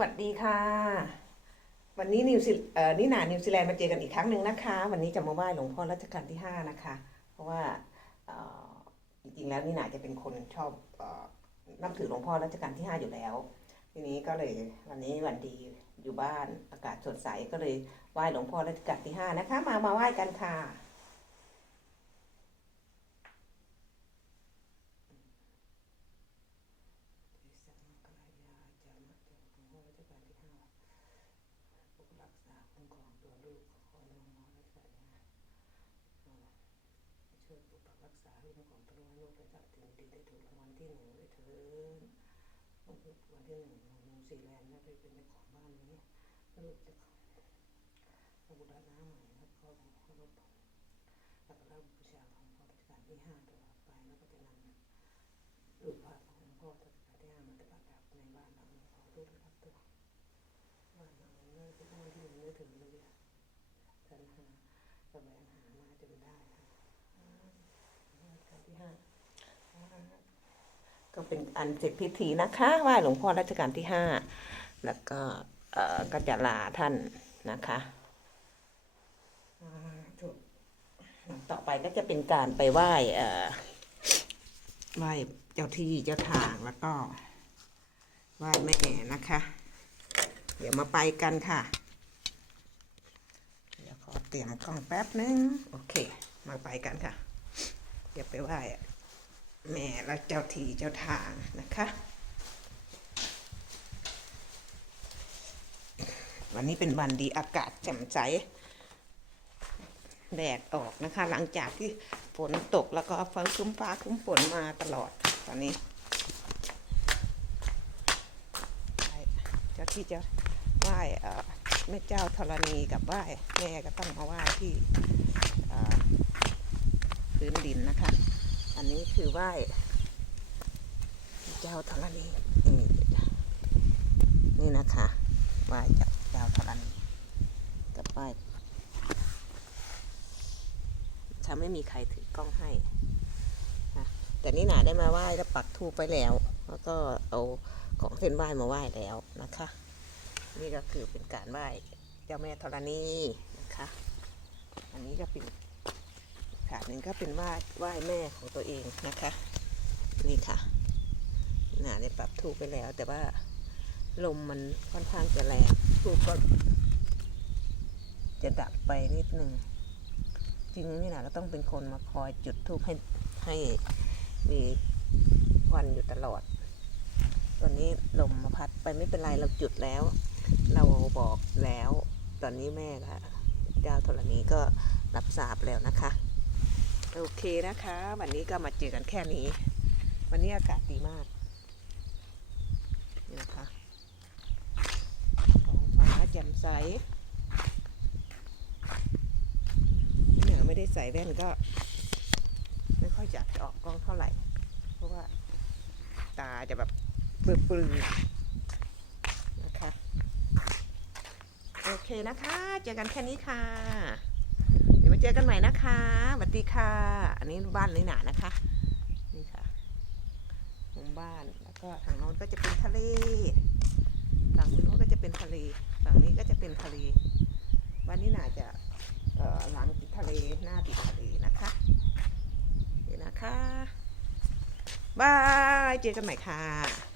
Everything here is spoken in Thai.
วัสดีค่ะ วันนี้นิวซีเอ่อนี่นานิวซีแลนด์มาเจอกันอีกครั้งหนึ่งนะคะ วันนี้จะมาไหว้หลวงพ่อรัชกาลที่ห้านะคะ เพราะว่าเอ่อจริงๆแล้วนี่นาจะเป็นคนชอบเอ่อนับถือหลวงพ่อรัชกาลที่ห้าอยู่แล้ว ทีนี้ก็เลยวันนี้วันดีอยู่บ้านอากาศสดใสก็เลยไหว้หลวงพ่อรัชกาลที่ห้านะคะ มามาไหว้กันค่ะ ปกรักษาคุ้มครองตัวลูกขอหลวงพ่อรัชกาลที่ห้า ช่วยปกปักรักษาลูกของตัวลูกและทรัพย์สินดีได้ถูกรางวัลที่หนึ่งด้วยเถินวันที่หนึ่งของนิวซีแลนด์นะไปเป็นเจ้าของบ้านนี้ลูกจะขอพระบุตรน้าใหม่แล้วก็ขอเคารพแล้วก็รับบูชาของพ่อรัชกาลที่ห้าตลอดไปแล้วก็จะนำรูปภาพของพ่อรัชกาลที่ห้ามาประดับในบ้านหลังนี้ขอรูปประทับตัวว่าเราเลิกที่นั่งที่นึกถึงเลยอะสรรหาแสวงหามาจนได้ค่ะอ่าครั้งที่ห้าอ่า ก็เป็นอันเสร็จพิธีนะคะไหว้หลวงพ่อรัชกาลที่ห้าแล้วก็ก็จะลาท่านนะคะต่อไปก็จะเป็นการไปไหว้เอ่อไหว้เจ้าที่เจ้าทางแล้วก็ไหว้แม่นะคะ เดี๋ยวมาไปกันค่ะ เดี๋ยวขอเตรียมกล้องแป๊บนึง โอเค มาไปกันค่ะ เดี๋ยวไปไหว้แม่และเจ้าทีเจ้าทางนะคะ วันนี้เป็นวันดีอากาศแจ่มใสแดดออกนะคะ หลังจากที่ฝนตกแล้วก็ฟ้าครึ้มฟ้าครึ้มฝนมาตลอดตอนนี้เจ้าที่เจะไหว้แม่เจ้าธรณีกับไหว้แม่ก็ต้องมาไหว้ที่ พื้นดินนะคะ อันนี้คือไหว้เจ้าธรณีนี่นะคะไหว้เจ้าเจ้าธรณีกับไหว้ถ้าไม่มีใครถือกล้องให้นะแต่นี่หนาได้มาไหว้แล้วปักธูปไปแล้ว แล้วก็เอาของเส้นไหว้มาไหว้แล้วนะคะ นี่ก็คือเป็นการไหว้เจ้าแม่ธรณีนะคะ อันนี้ก็เป็น ขาดหนึ่งก็เป็นไหว้ไหว้แม่ของตัวเองนะคะ นี่ค่ะหนาได้ปรับทูปไปแล้ว แต่ว่าลมมันค่อนข้างจะแรงทูปก็จะดับไปนิดนึงจริงนี่นะก็ต้องเป็นคนมาคอยจุดทูปให้ให้มีควันอยู่ตลอด ตอนนี้ลมมาพัดไปไม่เป็นไรเราจุดแล้ว เราบอกแล้ว ตอนนี้แม่ค่ะเจ้าธรณีก็รับทราบแล้วนะคะ โอเคนะคะ วันนี้ก็มาเจอกันแค่นี้ วันนี้อากาศดีมากนี่นะคะท้องฟ้าแจ่มใสเหนือไม่ได้ใส่แว่นก็ ไม่ค่อยอยากจะออกกล้องเท่าไหร่ เพราะว่า ตาจะแบบปลือๆนะคะ โอเคนะคะ เจอกันแค่นี้ค่ะ เดี๋ยวมาเจอกันใหม่นะคะ ดีค่ะ อันนี้บ้านนี่หนานะคะ นี่ค่ะมุมบ้านแล้วก็ทางโน้นก็จะเป็นทะเลฝั่งโน้นก็จะเป็นทะเลฝั่งนี้ก็จะเป็นทะเลบ้านนี้หนาจะเอ่อหลังติดทะเลหน้าติดทะเลนะคะนี่นะคะบายเจอกันใหม่ค่ะ